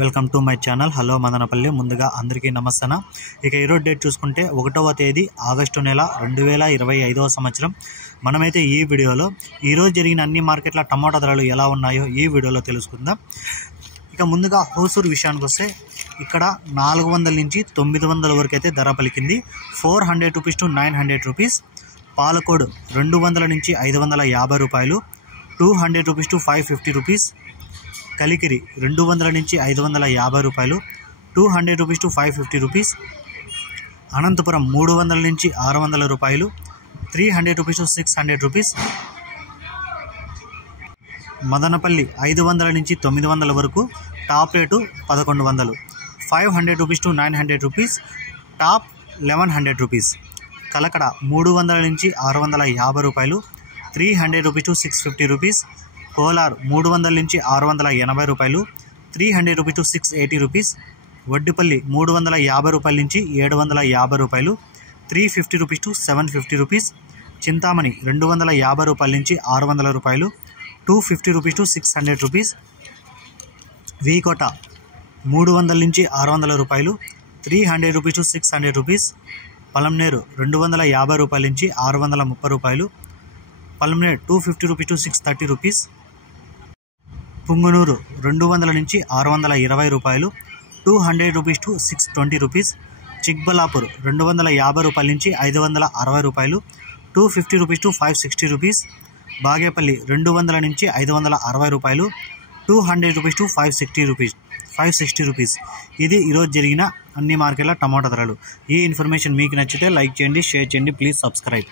Welcome to my channel hello Madanapalle. ముందుగా అందరికీ నమస్తే. ఇక ఈరోజు డేట్ చూసుకుంటే 1వ తేదీ ఆగస్టు నెల 2025వ సంవత్సరం. మనమైతే ఈ వీడియోలో ఈరోజు జరిగిన అన్ని మార్కెట్ల టమాటా ధరలు ఎలా ఉన్నాయో ఈ వీడియోలో తెలుసుకుందాం. ఇక ముందుగా హోసూరు విషయానికి వస్తే ఇక్కడ 400 నుంచి 900 వరకు అయితే ధర పలికింది. 400 రూపీస్ టు 900 రూపీస్. పాలకోడు 200 నుంచి 550 రూపాయలు. 200 రూపీస్ టు 550 రూపీస్. కలికిరి 200 నుంచి 550 రూపాయలు. 200 రూపీస్ టు 550 రూపీస్. అనంతపురం 300 నుంచి 600 రూపాయలు. 300 రూపీస్ టు 600 రూపీస్. మదనపల్లి 500 నుంచి 900 వరకు. Top rate 1100. 500 rupees to 900 rupees. Top 1100 rupees. Kalakada 300 నుంచి 650 రూపాయలు. 300 రూపీస్ టు 650 రూపీస్. కోలార్ 300 నుంచి 680 రూపాయలు. 300 రూపీస్ టు 680 రూపీస్. వడ్డిపల్లి 350 రూపాయల నుంచి 750 రూపాయలు. 350 రూపీస్ టు 750 రూపీస్. చింతామణి 250 రూపాయల నుంచి 600 రూపాయలు. 250 రూపీస్ టు 600 రూపీస్. వీకోట 300 నుంచి 600 రూపాయలు. 300 రూపీస్ టు 600 రూపీస్. పలంనేరు 250 రూపాయల నుంచి 630 రూపాయలు. Palamaner 250 rupees to 630 rupees. Punganur 200 నుంచి 620 రూపాయలు. 200 రూపీస్ టు 620 రూపీస్. చిక్బలాపూర్ 250 రూపాయల నుంచి 560 రూపాయలు. 250 రూపీస్ టు 560 రూపీస్. బాగేపల్లి 200 నుంచి 560 రూపాయలు. 200 రూపీస్ టు 560 రూపీస్. ఇది ఈరోజు జరిగిన అన్ని మార్కెట్ల టమాటా ధరలు. ఈ ఇన్ఫర్మేషన్ మీకు నచ్చితే లైక్ చేయండి, షేర్ చేయండి, ప్లీజ్ సబ్స్క్రైబ్.